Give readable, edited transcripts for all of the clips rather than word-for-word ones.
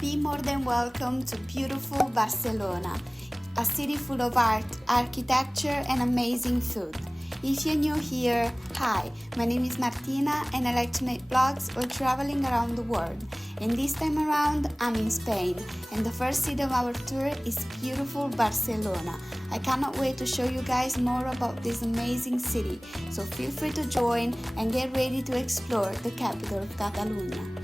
Be more than welcome to beautiful Barcelona, a city full of art, architecture, and amazing food. If you're new here, hi, my name is Martina and I like to make vlogs while traveling around the world. And this time around, I'm in Spain, and the first city of our tour is beautiful Barcelona. I cannot wait to show you guys more about this amazing city, so feel free to join and get ready to explore the capital of Catalunya.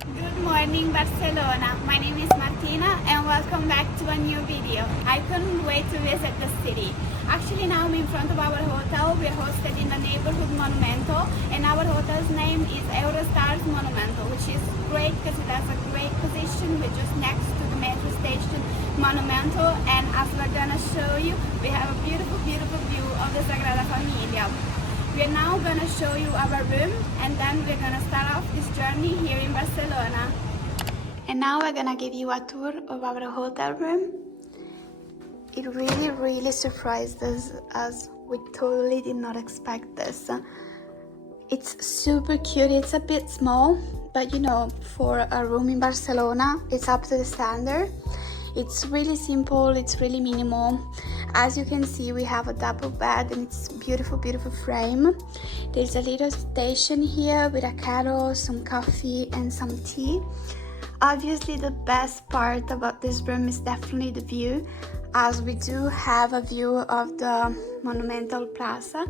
Good morning Barcelona, my name is Martina and welcome back to a new video. I couldn't wait to visit the city. Actually now I'm in front of our hotel. We're hosted in the Neighbourhood Monumento and our hotel's name is Eurostars Monumento, which is great because it has a great position. We're just next to the metro station Monumento, and as we're gonna show you, we have a beautiful view of the Sagrada Familia. We're now gonna show you our room and then we're gonna start off this journey here in Barcelona. And now we're gonna give you a tour of our hotel room. It really surprised us as we totally did not expect this. It's super cute. It's a bit small, but you know, for a room in Barcelona, it's up to the standard. It's really simple, it's really minimal. As you can see, we have a double bed and it's beautiful frame. There's a little station here with a kettle, some coffee and some tea. Obviously the best part about this room is definitely the view, as we do have a view of the Monumental Plaza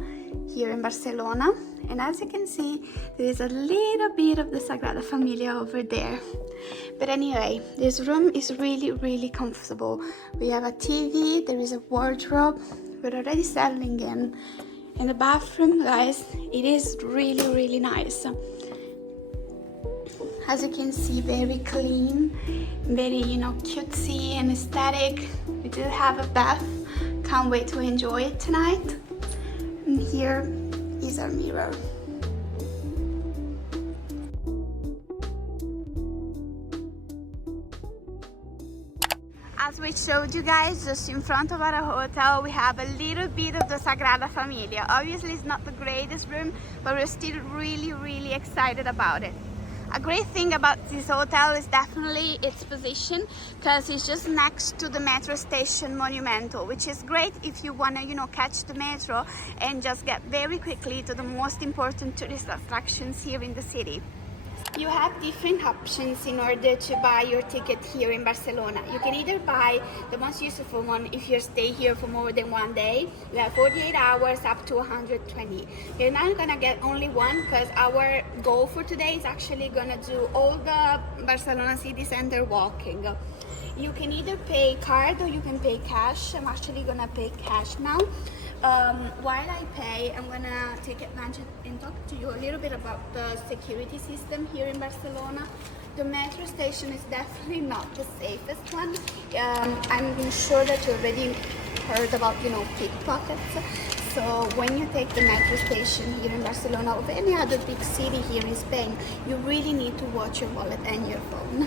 here in Barcelona. And as you can see, there is a little bit of the Sagrada Familia over there. But anyway, this room is really comfortable. We have a TV, there is a wardrobe. We're already settling in. And the bathroom, guys, it is really nice. As you can see, very clean, very, cutesy and aesthetic. We do have a bath. Can't wait to enjoy it tonight. And here is our mirror. As we showed you guys, just in front of our hotel, we have a little bit of the Sagrada Familia. Obviously, it's not the greatest room, but we're still really excited about it. A great thing about this hotel is definitely its position, because it's just next to the metro station Monumento, which is great if you want to, catch the metro and just get very quickly to the most important tourist attractions here in the city. You have different options in order to buy your ticket here in Barcelona. You can either buy the most useful one if you stay here for more than one day. You have 48 hours up to 120. You're not gonna get only one, because our goal for today is actually gonna do all the Barcelona city center walking. You can either pay card or you can pay cash. I'm actually gonna pay cash now. While I pay, I'm gonna take advantage and talk to you a little bit about the security system here in Barcelona. The metro station is definitely not the safest one. I'm sure that you already heard about, pickpockets. So when you take the metro station here in Barcelona or any other big city here in Spain, you really need to watch your wallet and your phone.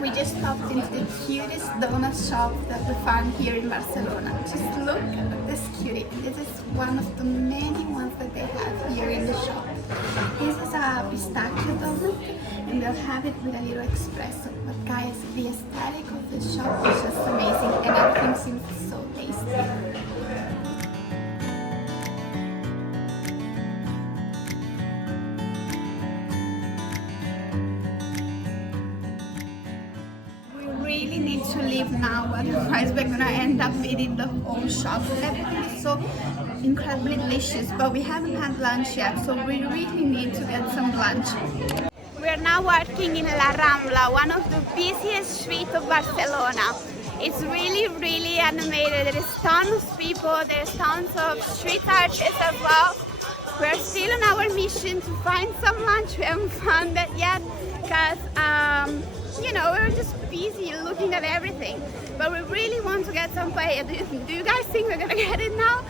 We just stopped into the cutest donut shop that we found here in Barcelona. Just look at this cutie. This is one of the many ones that they have here in the shop. This is a pistachio donut, and they'll have it with a little espresso. But guys, the aesthetic of the shop is just amazing, and everything seems so tasty. To leave now, otherwise we're gonna end up eating the whole shop. Everything is so incredibly delicious, but we haven't had lunch yet, so we really need to get some lunch. We are now working in La Rambla, one of the busiest streets of Barcelona. It's really animated. There is tons of people, there's tons of street artists as well. We're still on our mission to find some lunch. We haven't found it yet because we're just busy looking at everything, but we really want to get some paella. Do you guys think we're gonna get it now?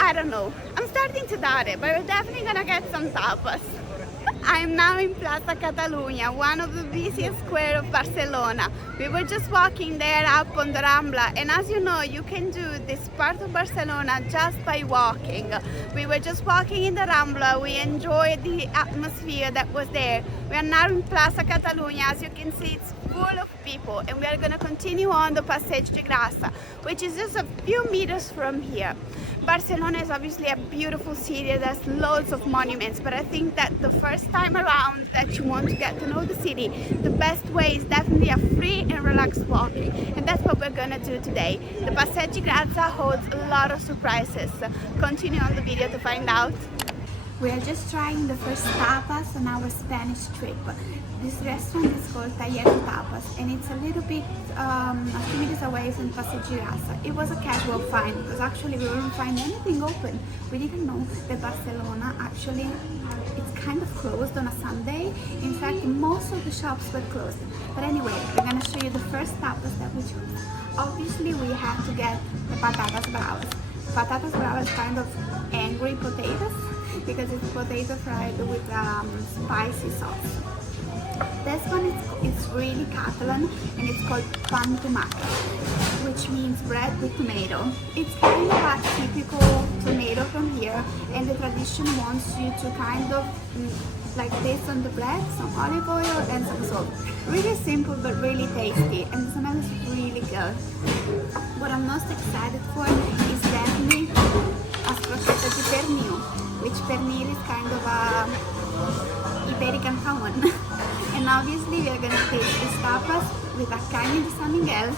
I don't know. I'm starting to doubt it, but we're definitely gonna get some tapas. I'm now in Plaza Catalunya, one of the busiest squares of Barcelona. We were just walking there up on the Rambla, and as you know, you can do this part of Barcelona just by walking. We were just walking in the Rambla, we enjoyed the atmosphere that was there. We are now in Plaza Catalunya. As you can see, it's full of people, and we are going to continue on the Passeig de Gràcia, which is just a few meters from here. Barcelona is obviously a beautiful city. There's loads of monuments, but I think that the first time around that you want to get to know the city, the best way is definitely a free and relaxed walking, and that's what we're gonna do today. The Passeig de Gràcia holds a lot of surprises. Continue on the video to find out. We are just trying the first tapas on our Spanish trip. This restaurant is called Tapas, and it's a little bit a few meters away from Passeig de Gràcia. It was a casual find because actually we didn't find anything open. We didn't know that Barcelona actually it's kind of closed on a Sunday. In fact, most of the shops were closed. But anyway, we're gonna show you the first tapas that we chose. Obviously, we had to get the patatas bravas. Patatas bravas kind of angry potatoes, because it's potato fried with spicy sauce. This one is really Catalan, and it's called pan tomato, which means bread with tomato. It's kind of a typical tomato from here, and the tradition wants you to kind of like taste on the bread, some olive oil and some salt. Really simple but really tasty, and the smell is really good. What I'm most excited for is definitely a prosciutto di pernil, which pernil is kind of a Iberican jamón. And obviously we are going to taste these tapas with a carne de San Miguel.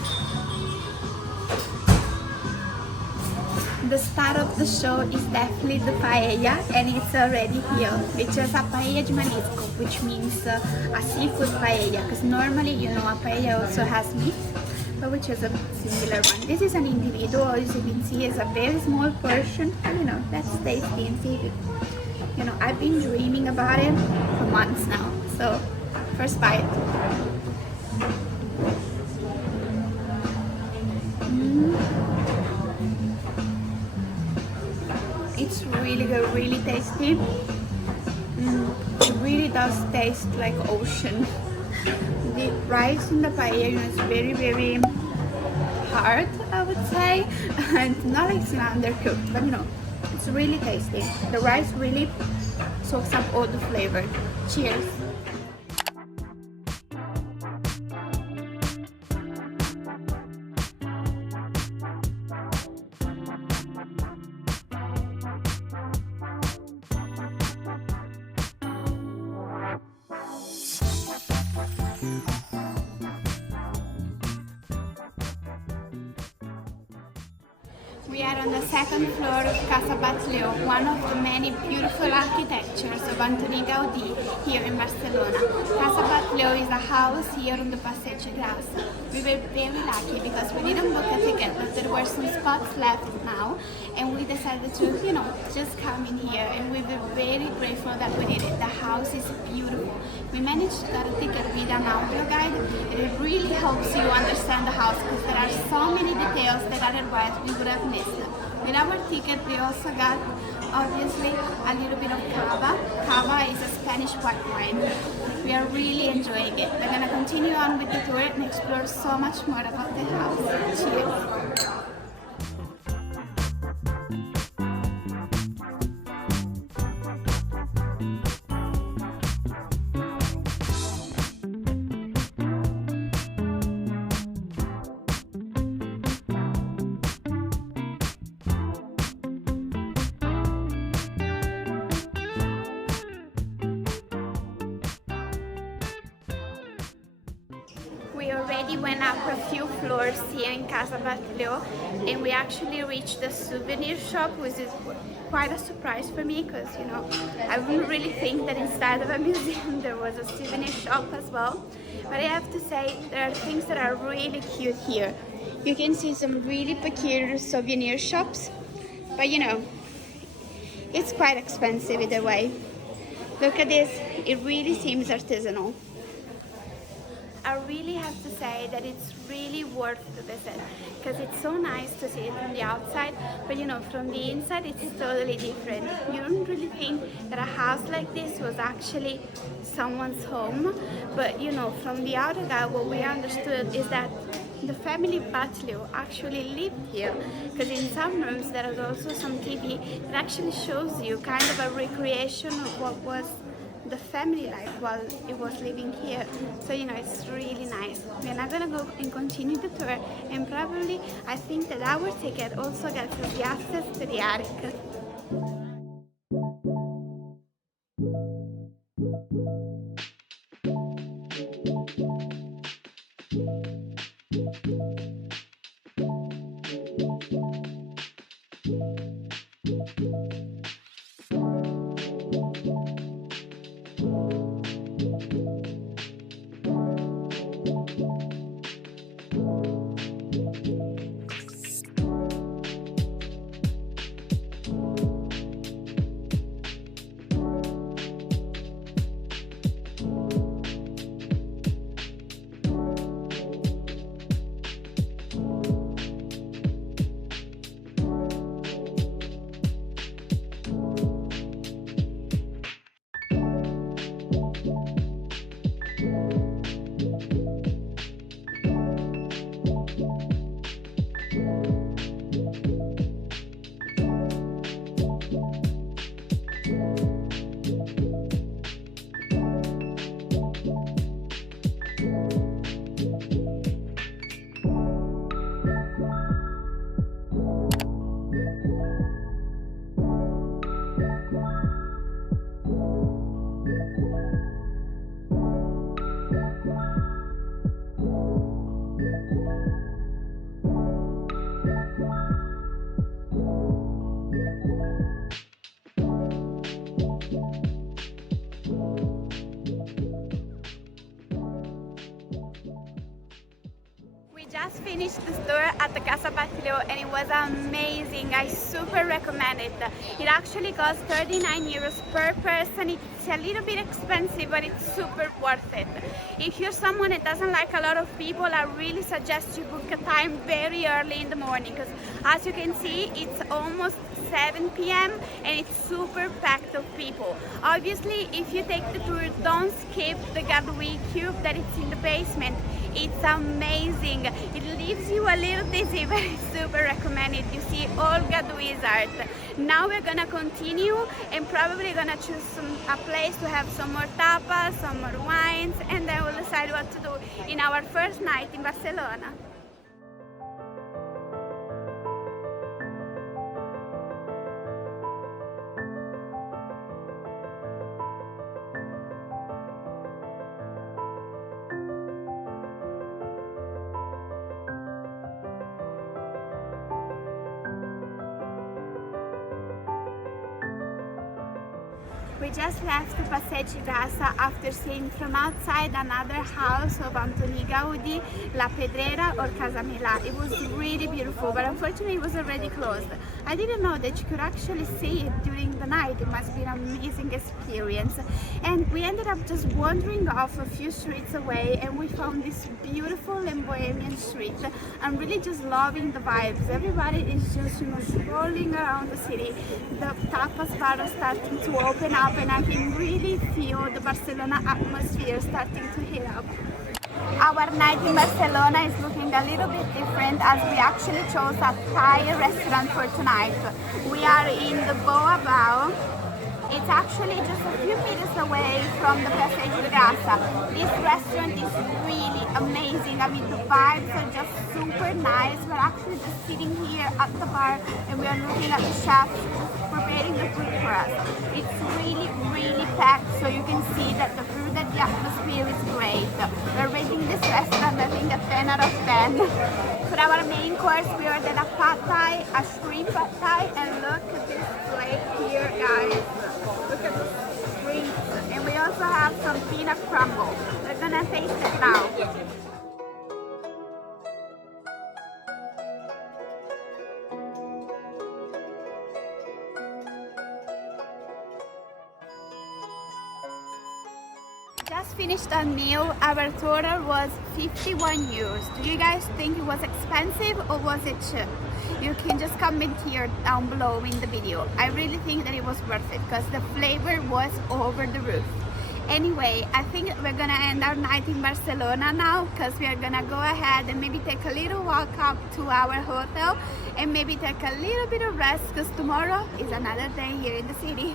The star of the show is definitely the paella, and it's already here, which is a paella de marisco, which means a seafood paella, because normally, you know, a paella also has meat, but which is a singular one. This is an individual, as you can see, it's a very small portion. You know, let's taste and see if it, you know, I've been dreaming about it for months now. So, first bite. It's really good, really tasty. It really does taste like ocean. The rice in the paella, you know, is very, very hard, I would say. And not like it's undercooked, but you know, it's really tasty. The rice really soaks up all the flavor. Cheers. We are on the second floor of Casa Battlo, one of the many beautiful architectures of Antoni Gaudí here in Barcelona. Casa Battlo is a house here on the Passeig de Gràcia. We were very lucky because we didn't book a ticket, but there were some spots left now, and we decided to, you know, just come in here, and we were very grateful that we did it. The house is beautiful. We managed to get a ticket with an audio guide, and it really helps you understand the house because there are so many details that otherwise we would have missed. With our ticket, we also got, obviously, a little bit of cava. Cava is a Spanish white wine. We are really enjoying it. We're going to continue on with the tour and explore so much more about the house. Cheers! We already went up a few floors here in Casa Battlo, and we actually reached the souvenir shop, which is quite a surprise for me because, you know, I wouldn't really think that inside of a museum there was a souvenir shop as well. But I have to say, there are things that are really cute here. You can see some really peculiar souvenir shops, but you know, it's quite expensive either way. Look at this, it really seems artisanal. I really have to say say that it's really worth the visit because it's so nice to see it from the outside, but you know, from the inside it's totally different. You don't really think that a house like this was actually someone's home, but you know, from the outside what we understood is that the family Battlo actually lived here, because in some rooms there is also some TV that actually shows you kind of a recreation of what was the family life while it was living here. So you know, it's really nice. We're now gonna go and continue the tour, and probably I think that our ticket also gets us the access to the attic. Just finished the tour at the Casa Battlo and it was amazing. I super recommend it. It actually costs 39 euros per person. It's a little bit expensive, but it's super worth it. If you're someone that doesn't like a lot of people, I really suggest you book a time very early in the morning, because as you can see, it's almost 7 p.m. and it's super packed of people. Obviously, if you take the tour, don't skip the ʟɪڌᴇ cube that it's in the basement. It's amazing. It leaves you a little dizzy, but it's super recommended. You see all ʟɪڌᴇ's art. Now we're gonna continue and probably gonna choose a place to have some more tapas, some more wines, and then we'll decide what to do in our first night in Barcelona. We just left the Passeig de Gràcia after seeing from outside another house of Antoni Gaudí, La Pedrera or Casa. It was really beautiful, but unfortunately it was already closed. I didn't know that you could actually see it during the night. It must be an amazing experience. And we ended up just wandering off a few streets away and we found this beautiful and bohemian street. I'm really just loving the vibes. Everybody is just, you know, strolling around the city. The tapas bar are starting to open up and I can really feel the Barcelona atmosphere starting to heat up. Our night in Barcelona is looking a little bit different as we actually chose a Thai restaurant for tonight. We are in the Boa-Bao. It's actually just a few meters away from the Passeig de Gràcia. This restaurant is really amazing. I mean, the vibes are just super nice. We're actually just sitting here at the bar and we are looking at the chef preparing the food for us. It's really, really packed, so you can see that the food and the atmosphere is great. We're rating this restaurant, I think, a 10 out of 10. For our main course, we ordered a pad thai, a shrimp pad thai, and look at this plate here, guys. Look at the shrimp. And we also have some peanut crumble. We're gonna taste it now. Just finished our meal. Our total was 51 euros. Do you guys think it was expensive or was it cheap? You can just comment here down below in the video. I really think that it was worth it because the flavor was over the roof. Anyway, I think we're gonna end our night in Barcelona now because we are gonna go ahead and maybe take a little walk up to our hotel and maybe take a little bit of rest because tomorrow is another day here in the city.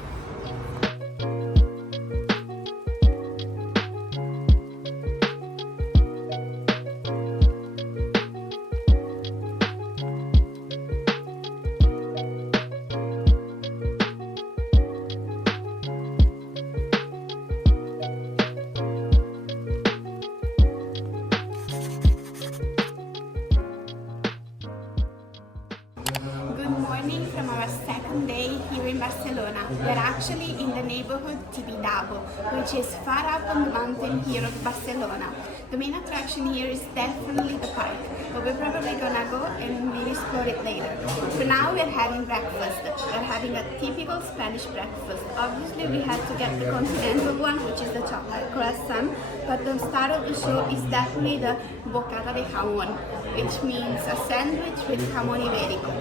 From our second day here in Barcelona. We're actually in the neighborhood Tibidabo, which is far up on the mountain here of Barcelona. The main attraction here is definitely the park, but we're probably gonna go and maybe explore it later. For now, we're having breakfast. We're having a typical Spanish breakfast. Obviously, we had to get the continental one, which is the chocolate croissant, but the star of the show is definitely the bocata de jamón, which means a sandwich with jamón ibérico.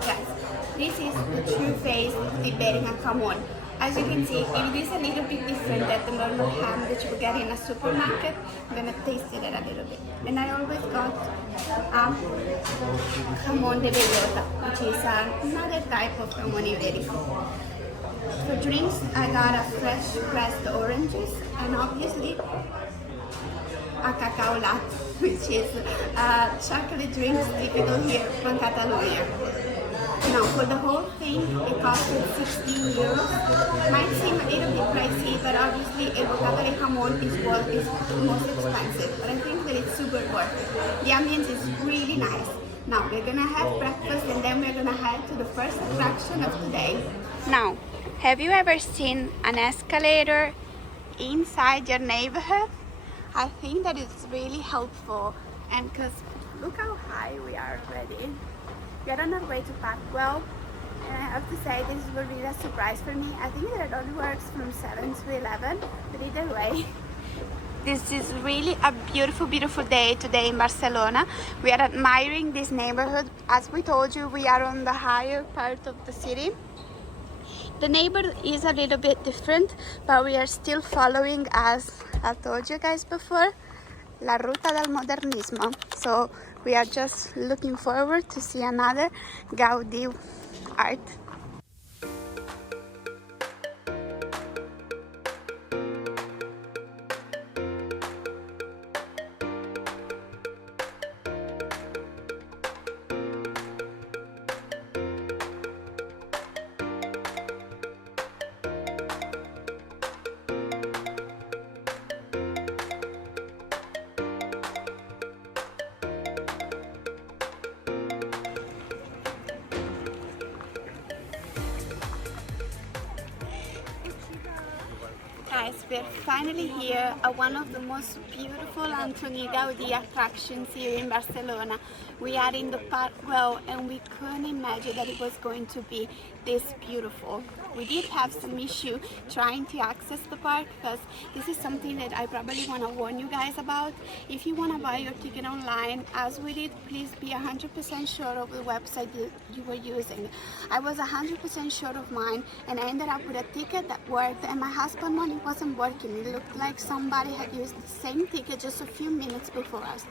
Yes, this is the true face of the Iberian jamón. As you can see, it is a little bit different than the normal ham that you get in a supermarket. I'm gonna taste it a little bit. And I always got jamón de bellota, which is another type of jamón ibérico. For drinks, I got a fresh pressed oranges and obviously a cacao latte, which is chocolate drinks typical here from Catalonia. Now, for the whole thing, it costed 16 euros. Might seem a little bit pricey, but obviously el bocata de jamón is the most expensive. But I think that it's super worth it. The ambience is really nice. Now, we're gonna have breakfast and then we're gonna head to the first attraction of today. Now, have you ever seen an escalator inside your neighborhood? I think that it's really helpful, and because look how high we are already. We are on our way to Battlo, and I have to say this will be a surprise for me. I think that it only works from 7 to 11, but either way, this is really a beautiful, beautiful day today in Barcelona. We are admiring this neighborhood. As we told you, we are on the higher part of the city. The neighborhood is a little bit different, but we are still following, as I told you guys before, la ruta del modernismo. So we are just looking forward to see another Gaudí art. Guys, we're finally here at one of the most beautiful Antoni Gaudí attractions here in Barcelona. We are in the Park Güell and we couldn't imagine that it was going to be this beautiful. We did have some issue trying to access the park because this is something that I probably want to warn you guys about. If you want to buy your ticket online, as we did, please be 100% sure of the website that you were using. I was 100% sure of mine and I ended up with a ticket that worked, and my husband one, it wasn't working. It looked like somebody had used the same ticket just a few minutes before us.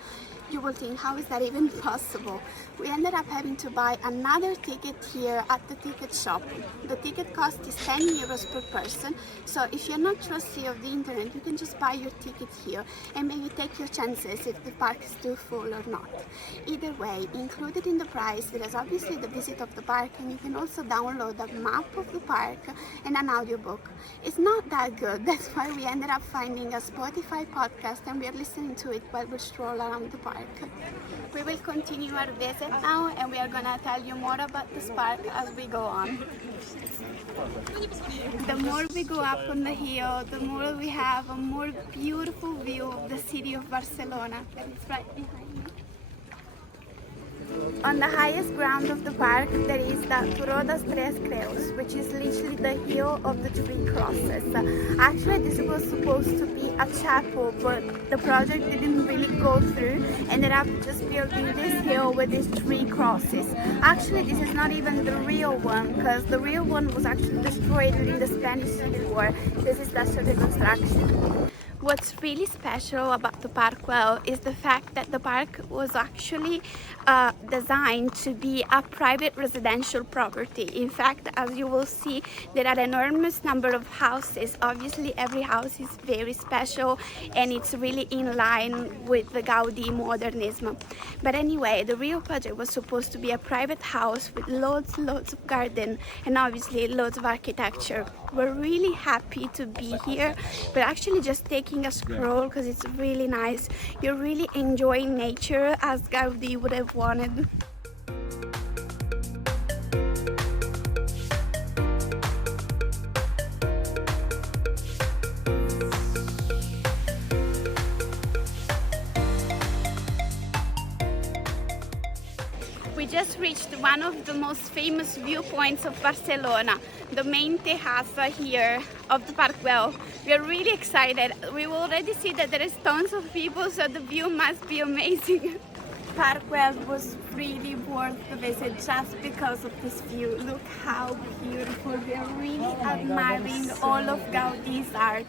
You will think, how is that even possible? We ended up having to buy another ticket here at the ticket shop. The ticket cost is 10 euros per person, so if you're not trusty of the internet, you can just buy your ticket here and maybe take your chances if the park is too full or not. Either way, included in the price, there is obviously the visit of the park, and you can also download a map of the park and an audiobook. It's not that good, that's why we ended up finding a Spotify podcast and we are listening to it while we stroll around the park. We will continue our visit now and we are gonna tell you more about this park as we go on. The more we go up on the hill, the more we have a more beautiful view of the city of Barcelona. And it's right behind me. On the highest ground of the park, there is the Turó das Três Creus, which is literally the hill of the three crosses. Actually, this was supposed to be a chapel, but the project didn't really go through. Ended up just building this hill with these three crosses. Actually, this is not even the real one, because the real one was actually destroyed during the Spanish Civil War. This is just a reconstruction. What's really special about the Parque Güell is the fact that the park was actually designed to be a private residential property. In fact, as you will see, there are an enormous number of houses. Obviously, every house is very special and it's really in line with the Gaudi modernism. But anyway, the real project was supposed to be a private house with loads of garden and obviously loads of architecture. We're really happy to be here. We're actually just taking a stroll because it's really nice. You're really enjoying nature as Gaudi would have wanted. We just reached one of the most famous viewpoints of Barcelona, the main terraza here of the Parque Güell. We are really excited. We already see that there is tons of people, so the view must be amazing. Parque Güell was really worth the visit just because of this view. Look how beautiful. We are really admiring all of Gaudi's art.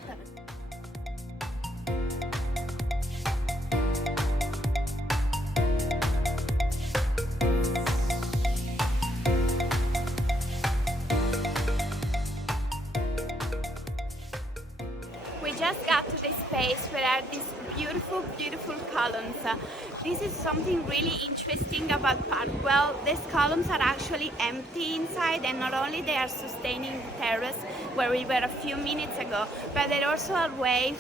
We just got to this space where are these beautiful columns. This is something really interesting about Parque Güell. These columns are actually empty inside, and not only they are sustaining the terrace where we were a few minutes ago, but they're also a way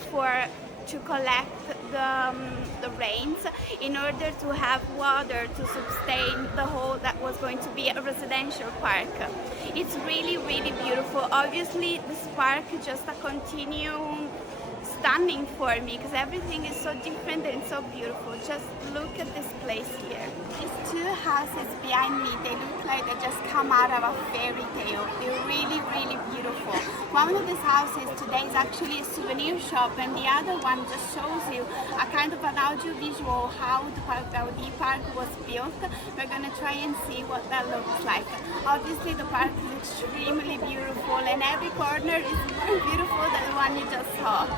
to collect the rains in order to have water to sustain the whole that was going to be a residential park. It's really beautiful. Obviously this park is just a continuum stunning for me because everything is so different and so beautiful. Just look at this place here. These two houses behind me, they look like they just come out of a fairy tale. They're really beautiful. One of these houses today is actually a souvenir shop, and the other one just shows you a kind of an audio-visual how the Gaudi Park was built. We're gonna try and see what that looks like. Obviously the park is extremely beautiful and every corner is more beautiful than the one you just saw.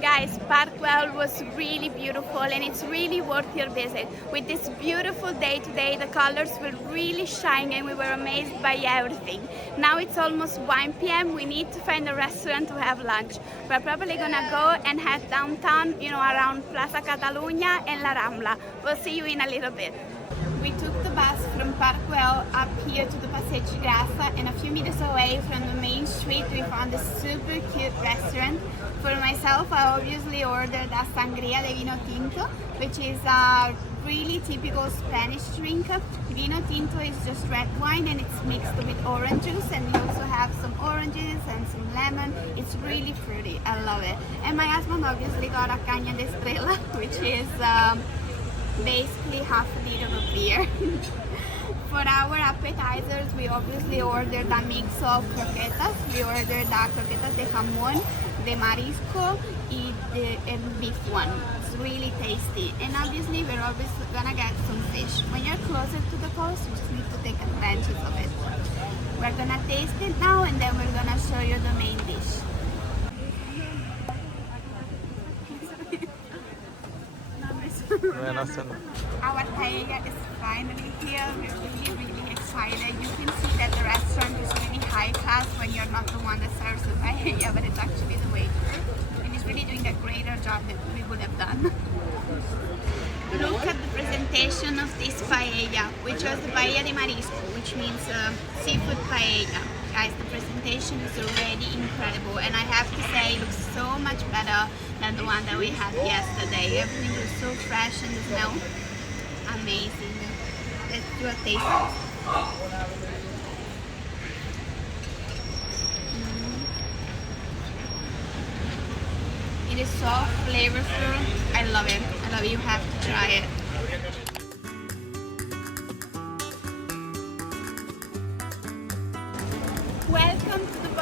Guys, Parque Güell was really beautiful and it's really worth your visit. With this beautiful day today, the colors will really shine and we were amazed by everything. Now it's almost 1 p.m. We need to find a restaurant to have lunch. We're probably gonna go and head downtown, you know, around Plaza Catalunya and La Rambla. We'll see you in a little bit. We took the bus from Parque Güell up here to the Passeig de Gràcia, and a few meters away from the main street we found a super cute restaurant. For myself, I obviously ordered a sangria de vino tinto, which is a really typical Spanish drink. Vino tinto is just red wine and it's mixed with orange juice, and we also have some oranges and some lemon. It's really fruity, I love it. And my husband obviously got a caña de estrella, which is basically half a liter of beer. For our appetizers, we obviously ordered a mix of croquetas. We ordered the croquetas de jamón, de marisco, and beef one. It's really tasty. And obviously, we're always gonna get some fish. When you're closer to the coast, you just need to take advantage of it. We're gonna taste it now, and then we're gonna show you the main dish. Our paella is finally here. We're really excited. You can see that the restaurant is really high class when you're not the one that serves the paella, but it's actually the waiter. And he's really doing a greater job than we would have done. Look at the presentation of this paella, which was the paella de marisco, which means seafood paella. Guys, the presentation is already incredible, and I have to say it looks so much better than the one that we had yesterday. Everything was so fresh and the smell amazing. Let's do a taste. It is so flavorful. I love it. I love it. You have to try it.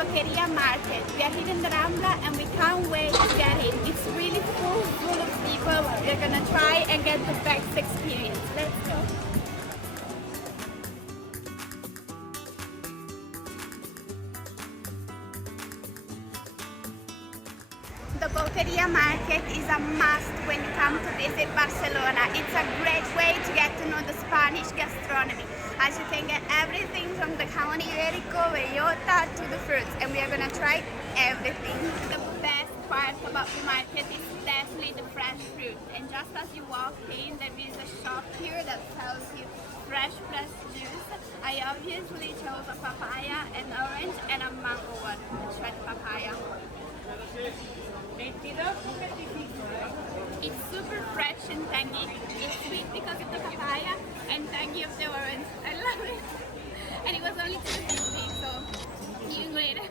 Boqueria market. We are here in the Rambla and we can't wait to get in. It's really full of people. We're gonna try and get the best experience. Let's go. The Boqueria market is a must when you come to visit Barcelona. It's a great way to get to know the Spanish gastronomy, as you can get everything from the jamón ibérico, bellota to the fruits, and we are gonna try everything. The best part about the market is definitely the fresh fruit, and just as you walk in, there is a shop here that sells you fresh juice. I obviously chose a papaya, an orange, and a mango one. Let's try the papaya. It's super fresh and tangy. It's sweet because of the papaya and tangy of the orange. I love it. And it was only 2.50, so even greater.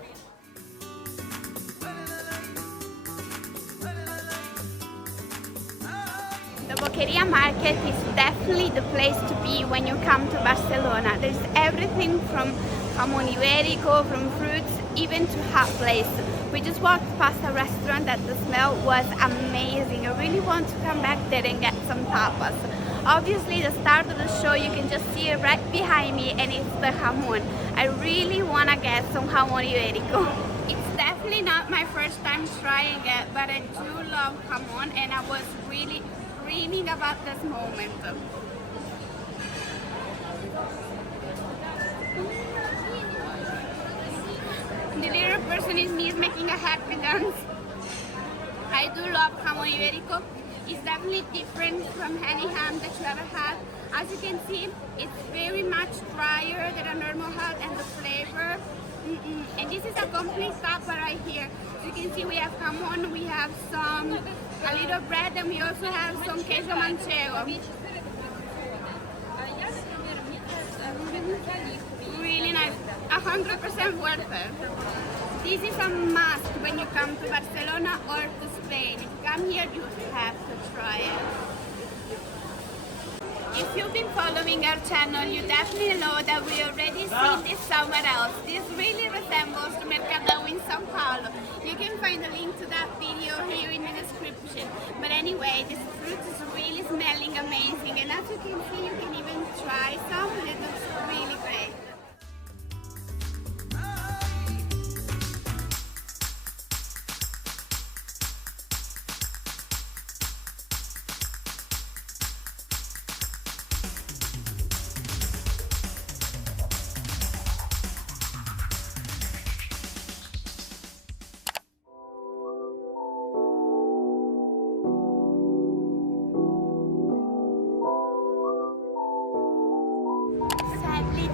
The Boqueria market is definitely the place to be when you come to Barcelona. There's everything from jamón ibérico, from fruits, even to hot plates. We just walked past a restaurant that the smell was amazing. I really want to come back there and get some tapas. Obviously, the start of the show, you can just see it right behind me, and it's the jamón. I really want to get some jamón ibérico. It's definitely not my first time trying it, but I do love jamón, and I was really dreaming about this moment. The little person in me is making a happy dance. I do love jamón ibérico. It's definitely different from any ham that you ever had. As you can see, it's very much drier than a normal ham, and the flavor. And this is a complete tapa right here. As you can see, we have jamón, we have a little bread, and we also have some queso manchego. Really nice, 100% worth it. This is a must when you come to Barcelona or to Spain. If you come here, you have to try it. If you've been following our channel, you definitely know that we already seen this somewhere else. This really resembles the Mercado in São Paulo. You can find a link to that video here in the description. But anyway, this fruit is really smelling amazing, and as you can see, you can even try some. It looks really great.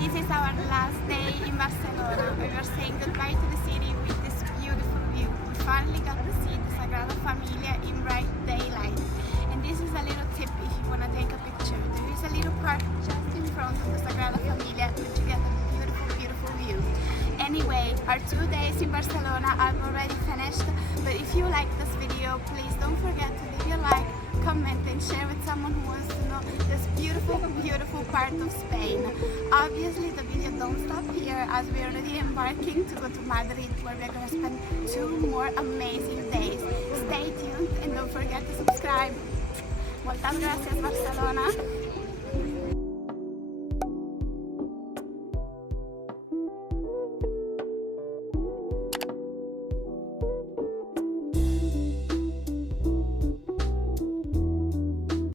This is our last day in Barcelona. We were saying goodbye to the city with this beautiful view. We finally got to see the Sagrada Familia in bright daylight. And this is a little tip if you want to take a picture. There is a little park just in front of the Sagrada Familia which you get a beautiful view. Anyway, our 2 days in Barcelona are already finished. But if you like this video, please don't forget to leave your like, comment and share with someone who wants to know this beautiful part of Spain. Obviously the video don't stop here, as we're already embarking to go to Madrid, where we're going to spend 2 more amazing days. Stay tuned and don't forget to subscribe. Moltes gràcies, Barcelona.